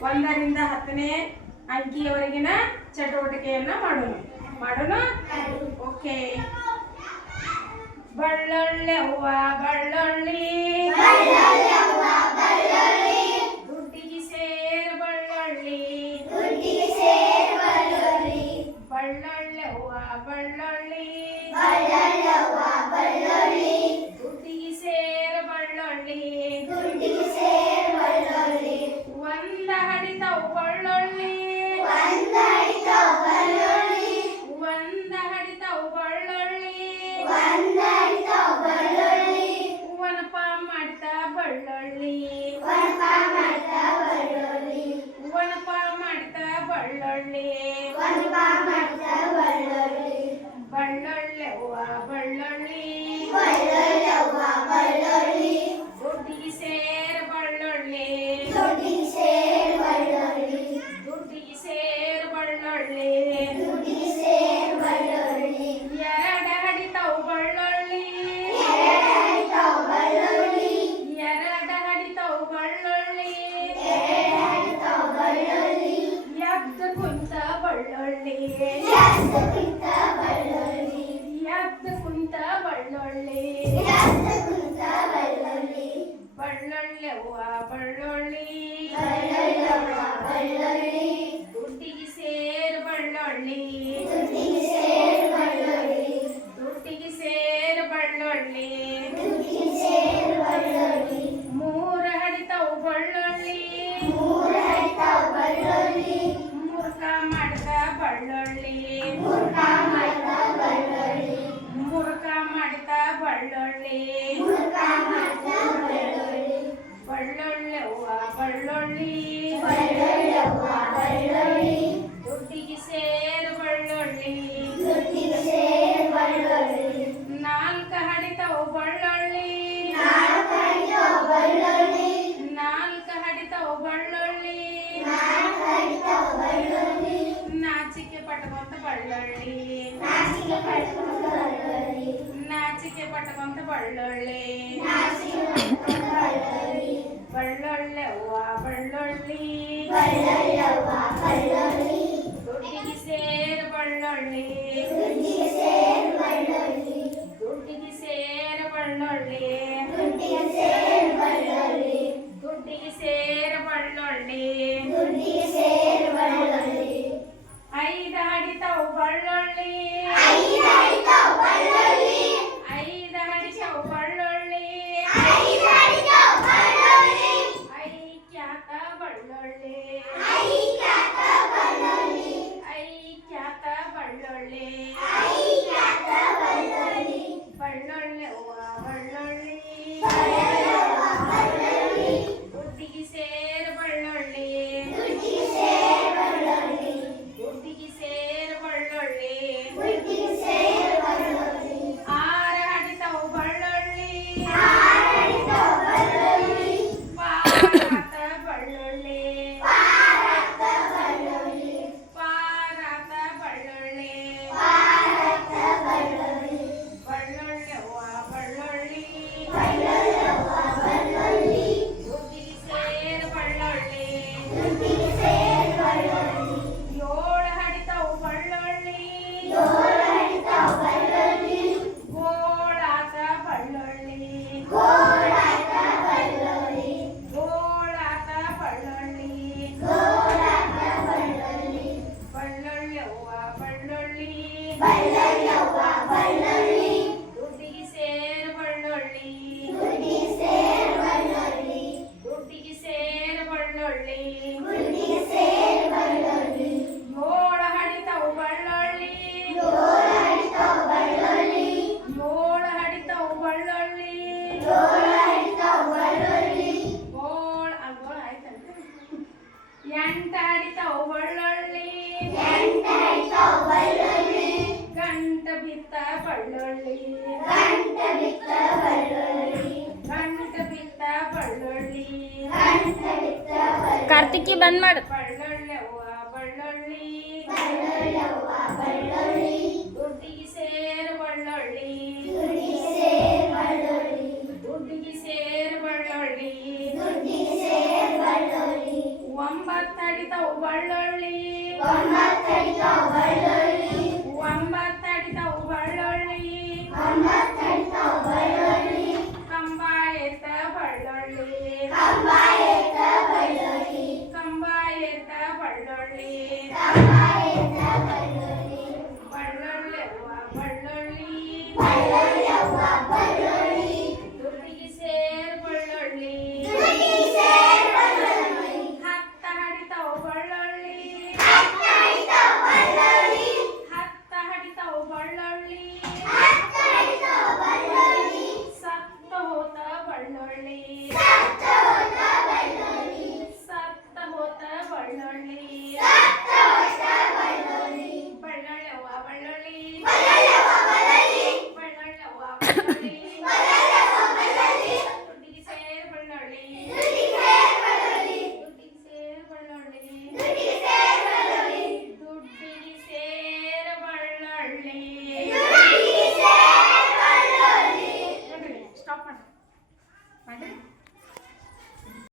1ರಿಂದ 10ನೇ ಅಂಕಿಯವರೆಗಿನ ಚಟುವಟಿಕೆಯನ್ನ ಮಾಡೋಣ. ಓಕೆ. ಬಳ್ಳೊಳ್ಳೆ ಹೂವ ಬಳ್ಳೊಳ್ಳಿ ದುಡ್ಡಿಗೆ ಸೇರ್ ಬಳ್ಳೊಳ್ಳಿ ಬಳ್ಳೊಳ್ಳೆ ಹೂವ ಬಳ್ಳೊಳ್ಳಿ ದುಡ್ಡಿಗೆ ಸೇರ್ ಬಳ್ಳೊಳ್ಳಿ ಒಂದ ಹಡಿತಾವ್ ಬಳ್ಳೊಳ್ಳಿ ವನಪ ಮಾಡ್ತಾ ಬಳ್ಳೊಳ್ಳಿ ಬಳ್ಳೊಳ್ಳೆ ಹೂವ ಬಳ್ಳೊಳ್ಳಿ ದುಡ್ಡಿಗೆ ಸೇರ್ ಬಳ್ಳೊಳ್ಳಿ ಎರಡು ಹಡಿತಾವ್ ಬಳ್ಳೊಳ್ಳಿ ಎದ್ದು ಕುಂತ ಬಳ್ಳೊಳ್ಳಿ ಬಳ್ಳೊಳ್ಳೆ ಹೂವ ಬಳ್ಳೊಳ್ಳಿ ದುಡ್ಡಿಗೆ ಸೇರ್ ಬಳ್ಳೊಳ್ಳಿ ಮೂರು ಹಡಿತಾವ್ ಬಳ್ಳೊಳ್ಳಿ ಮೂರ್ಖ ಮಾಡ್ದ ಬಳ್ಳೊಳ್ಳಿ ಬಳ್ಳೊಳ್ಳೆ ಹೂವ ಬಳ್ಳೊಳ್ಳಿ ದುಡ್ಡಿಗೆ ಸೇರ್ ಬಳ್ಳೊಳ್ಳಿ ನಾಲ್ಕು ಹಡಿತಾವ್ ಬಳ್ಳೊಳ್ಳಿ ನಾಚಿಕೆ ಪಟ್ಕೊಂತ ಬಳ್ಳೊಳ್ಳಿ ಬಳ್ಳೊಳ್ಳೆ ಹೂವ ಬಳ್ಳೊಳ್ಳಿ ದುಡ್ಡಿಗೆ ಸೇರ್ ಬಳ್ಳೊಳ್ಳಿ ಐದು ಹಡಿತಾವ್ ಬಳ್ಳೊಳ್ಳಿ ಐಕ್ಯಾತ ಬಳ್ಳೊಳ್ಳಿ ಬಳ್ಳೊಳ್ಳೆ ಹೂವ ಬಳ್ಳೊಳ್ಳಿ ದುಡ್ಡಿಗೆ ಸೇರ್ ಬಳ್ಳೊಳ್ಳಿ ಆರು ಹಡಿತಾವ್ ಬಳ್ಳೊಳ್ಳಿ ಪಾರಾತ ಬಳ್ಳೊಳ್ಳಿ ಬಳ್ಳೊಳ್ಳೆ ಹೂವ ಬಳ್ಳೊಳ್ಳಿ ದುಡ್ಡಿಗೆ ಸೇರ್ ಬಳ್ಳೊಳ್ಳಿ ಏಳು ಹಡಿತಾವ್ ಬಳ್ಳೊಳ್ಳಿ ಗೋಳಾತ ಬಳ್ಳೊಳ್ಳಿ ಬಳ್ಳೊಳ್ಳೆ ಹೂವ ಬಳ್ಳೊಳ್ಳಿ ದುಡ್ಡಿಗೆ ಸೇರ್ ಬಳ್ಳೊಳ್ಳಿ ಏಳು ಹಡಿತಾವ್ ಬಳ್ಳೊಳ್ಳಿ ಎಂಟು ಹಡಿತಾವ್ ಬಳ್ಳೊಳ್ಳಿ ಗಂಟ ಬಿತ್ತ ಬಳ್ಳೊಳ್ಳಿ ಕಾರ್ತಿಕಿ ಬಂದ್ ಮಾಡು. ಬಳ್ಳೊಳ್ಳೆ ಹೂವ ಬಳ್ಳೊಳ್ಳಿ ದುಡ್ಡಿಗೆ ಸೇರ್ ಬಳ್ಳೊಳ್ಳಿ ಒಂಬತ್ತು ಎಂಟಾಡಿತಾವು ಬಳ್ಳೊಳ್ಳಿ ಒಂಬತ್ತಡಿತಾವ್ ಬಳ್ಳೊಳ್ಳಿ